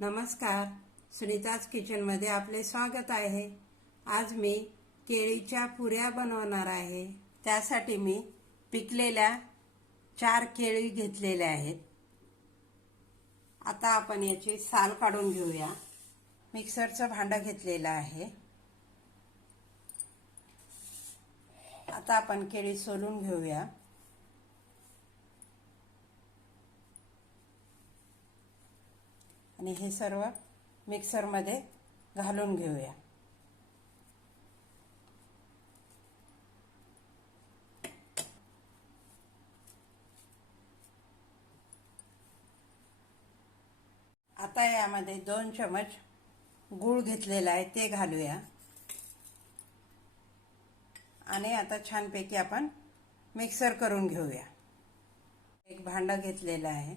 नमस्कार. सुनीताज किचनमध्ये आपले स्वागत आहे. आज मी केळीच्या पुऱ्या बनवणार आहे. त्यासाठी मी पिकलेल्या चार केळी घेतलेल्या आहेत. आता आपण याची साल काढून घेऊया. मिक्सरचं भांडं घेतलेलं आहे. आता आपण केळी सोलून घेऊया. आणि हे सर्व मिक्सरमध्ये घालून घेऊया. आता यामध्ये दोन चमच गूळ घेतलेला आहे ते घालूया. आणि आता छानपैकी आपण मिक्सर करून घेऊया. एक भांडं घेतलेलं आहे.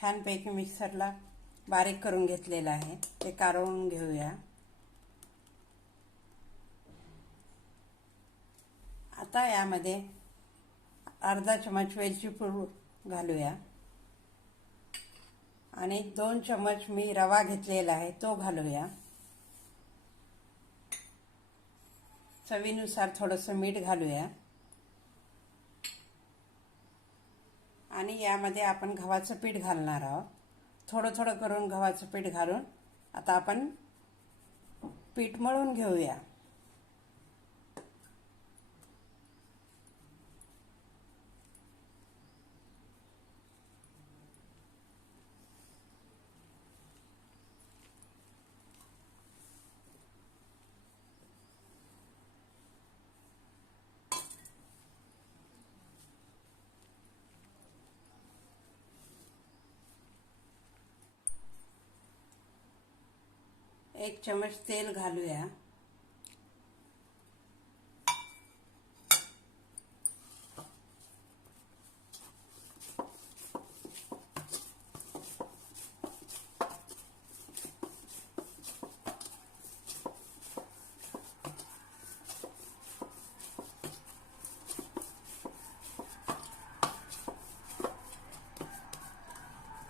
छानपैकी मिक्सरला बारीक करून घेतलेलं आहे. ते काढून घेऊया. आता यामध्ये अर्धा चमच वेलची पूड घालूया. आणि दोन चमच मी रवा घेतलेला आहे तो घालूया. चवीनुसार थोडंसं मीठ घालूया. आणि यामध्ये आपण गव्हाचं पीठ घालणार आहोत. थोडं थोडं करून गव्हाचं पीठ घालून आता आपण पीठ मळून घेऊया. एक चमच तेल घालूया.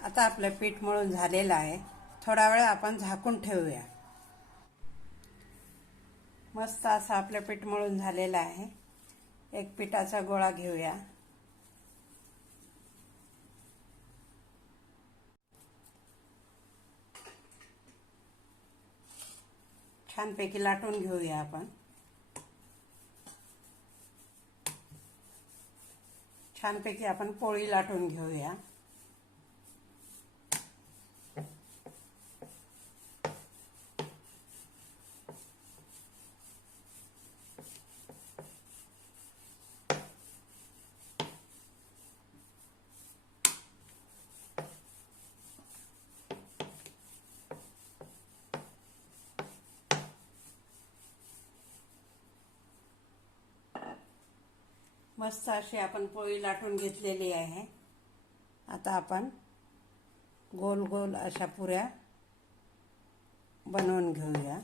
आता आपलं पीठ मळून झालेलं आहे. थोडा वेळ आपण झाकून ठेवूया. मस्त असं आपलं पीठ मळून झालेलं आहे. एक पिठाचा गोळा घेऊया. छानपैकी लाटून घेऊया आपण. छानपैकी आपण पोळी लाटून घेऊया. मस्त अशी आपण पोळी लाटून घेतलेली आहे. आता आपण गोल गोल अशा पुऱ्या बनवून घेऊया.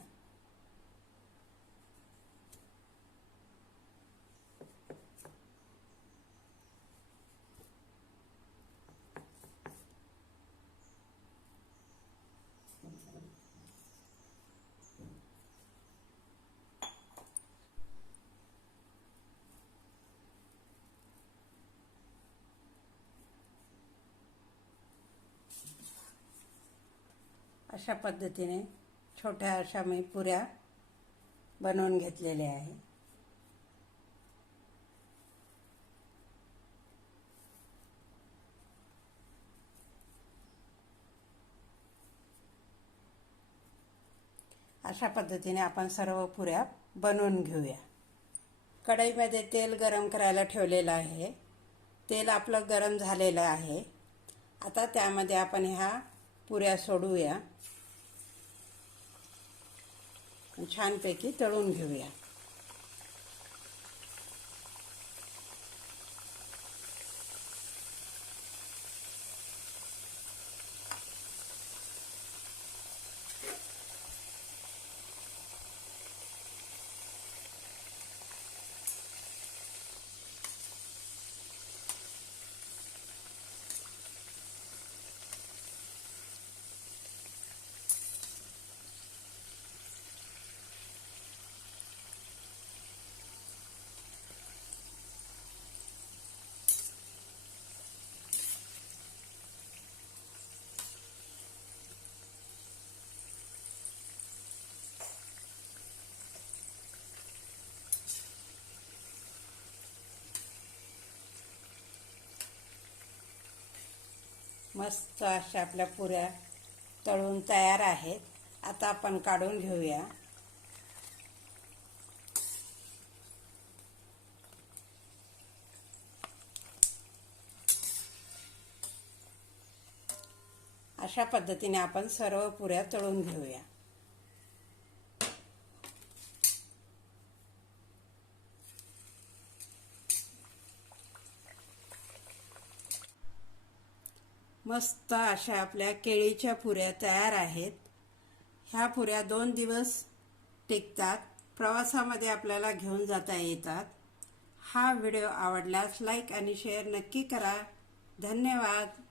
अशा पद्धतीने छोट्या अशा मी पुऱ्या बनवून घेतलेल्या आहे. अशा पद्धतीने आपण सर्व पुऱ्या बनवून घेऊया. कढईमध्ये तेल गरम करायला ठेवलेलं आहे. तेल आपलं गरम झालेलं आहे. आता त्यामध्ये आपण ह्या पुऱ्या सोडूया. छानपैकी तळून घेऊया. मस्त अशा आपल्या पुऱ्या तळून तयार आहेत. आता आपण काढून घेऊया. अशा पद्धतीने आपण सर्व पुऱ्या तळून घेऊया. मस्त अशा आपल्या केळीच्या पुऱ्या तयार आहेत. ह्या पुऱ्या दोन दिवस टिकतात. प्रवासामध्ये आपल्याला घेऊन जाता येतात. हा व्हिडिओ आवडल्यास लाईक आणि शेअर नक्की करा. धन्यवाद.